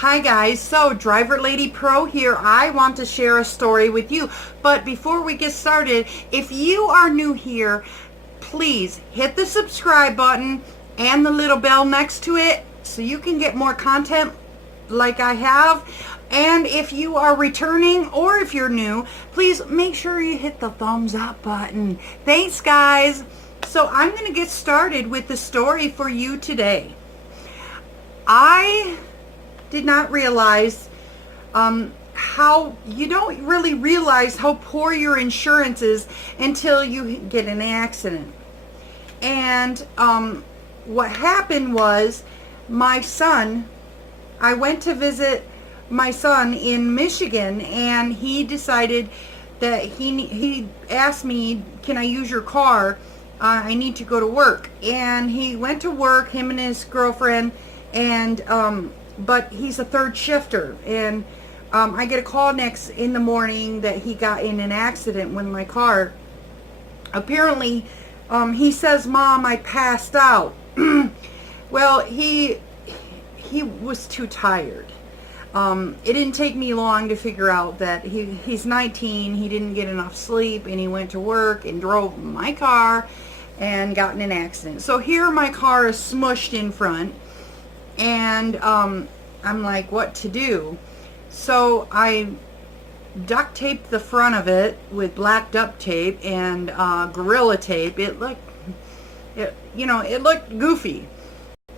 Hi guys, so Driver Lady Pro here. I want to share a story with you. But before we get started, if you are new here, please hit the subscribe button and the little bell next to it so you can get more content like I have. And if you are returning or if you're new, please make sure you hit the thumbs up button. Thanks guys. So I'm going to get started with the story for you today. I did not realize how you don't really realize how poor your insurance is until you get in an accident. And what happened was my son, I went to visit my son in Michigan, and he decided that he asked me, can I use your car? I need to go to work. And he went to work, him and his girlfriend, and but he's a third shifter, and I get a call next in the morning that he got in an accident with my car. Apparently, he says, "Mom, I passed out." Well, he was too tired. It didn't take me long to figure out that he's 19, he didn't get enough sleep, and he went to work and drove my car and got in an accident. So here my car is smushed in front, and I'm like, what to do? So I duct taped the front of it with black duct tape and Gorilla tape. It looked goofy,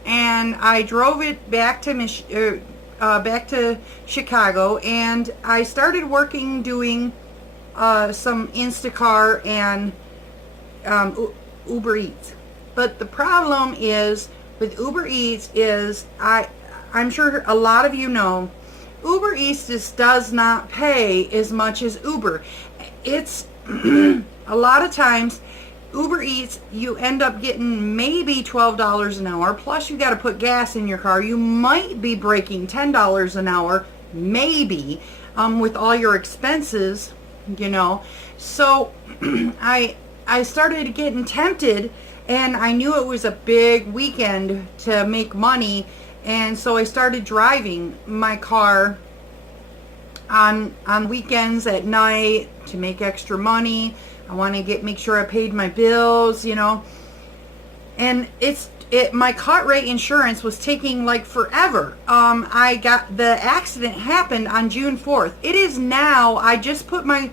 and I drove it back to back to Chicago, and I started working doing some Instacart and Uber Eats. But the problem is with Uber Eats is I'm sure a lot of you know Uber Eats just does not pay as much as Uber. It's a lot of times Uber Eats, you end up getting maybe $12 an hour, plus you got to put gas in your car. You might be breaking $10 an hour, maybe, with all your expenses, you know. So I started getting tempted, and I knew it was a big weekend to make money, and so I started driving my car on weekends at night to make extra money. I want to make sure I paid my bills, you know. And my cut rate insurance was taking like forever. The accident happened on June 4th. It is now, I just put my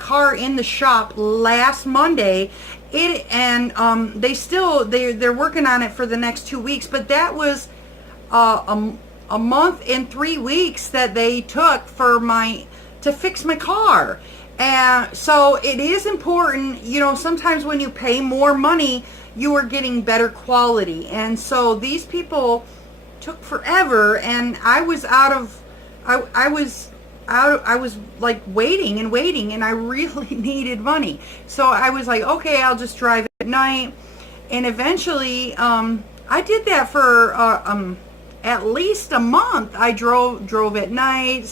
car in the shop last Monday. They're working on it for the next 2 weeks, but that was a month and 3 weeks that they took to fix my car. And so it is important, you know, sometimes when you pay more money, you are getting better quality. And so these people took forever, and I was like waiting, and I really needed money. So I was like, okay, I'll just drive at night. And eventually, I did that for at least a month. I drove at night.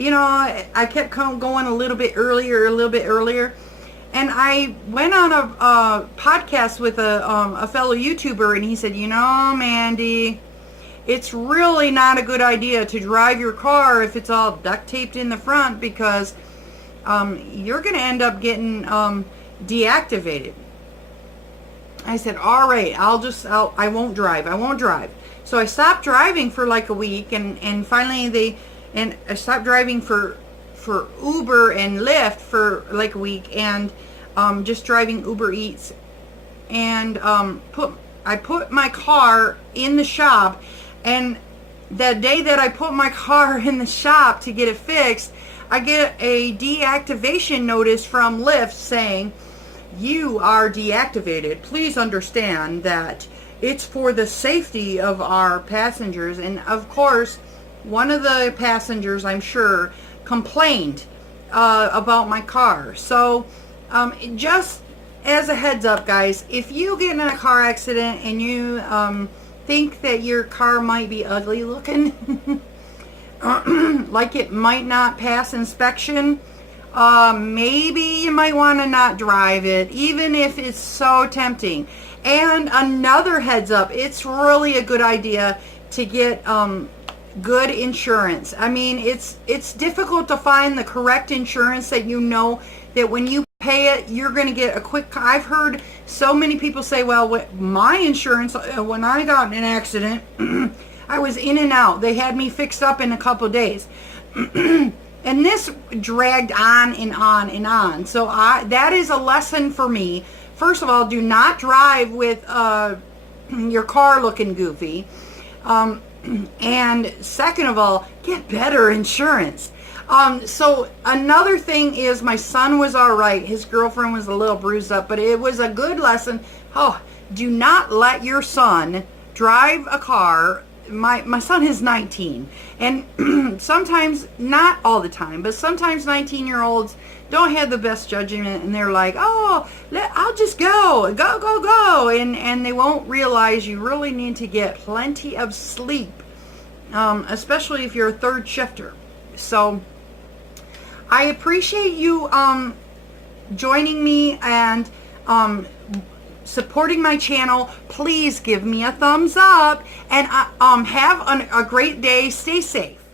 I kept going a little bit earlier. And I went on a podcast with a fellow YouTuber, and he said, Mandy, it's really not a good idea to drive your car if it's all duct taped in the front, because you're going to end up getting deactivated. I said, all right, I won't drive. So I stopped driving for like a week, and finally I stopped driving for Uber and Lyft for like a week, and just driving Uber Eats. And I put my car in the shop, and the day that I put my car in the shop to get it fixed, I get a deactivation notice from Lyft saying, you are deactivated. Please understand that it's for the safety of our passengers. And of course, one of the passengers, I'm sure, complained about my car. So just as a heads up, guys, if you get in a car accident and you think that your car might be ugly looking, like it might not pass inspection, maybe you might want to not drive it, even if it's so tempting. And another heads up, it's really a good idea to get good insurance. I mean, it's difficult to find the correct insurance that you know that when you pay it, you're going to get a quick. I've heard so many people say, well, my insurance, when I got in an accident, I was in and out. They had me fixed up in a couple of days. And this dragged on and on and on. So that is a lesson for me. First of all, do not drive with your car looking goofy. And second of all, get better insurance. So another thing is my son was all right. His girlfriend was a little bruised up, but it was a good lesson. Oh, do not let your son drive a car. My son is 19, and sometimes, not all the time, but sometimes 19-year-olds don't have the best judgment, and they're like, oh, I'll just go, and they won't realize you really need to get plenty of sleep, especially if you're a third shifter. So I appreciate you joining me and supporting my channel. Please give me a thumbs up, and have a great day. Stay safe.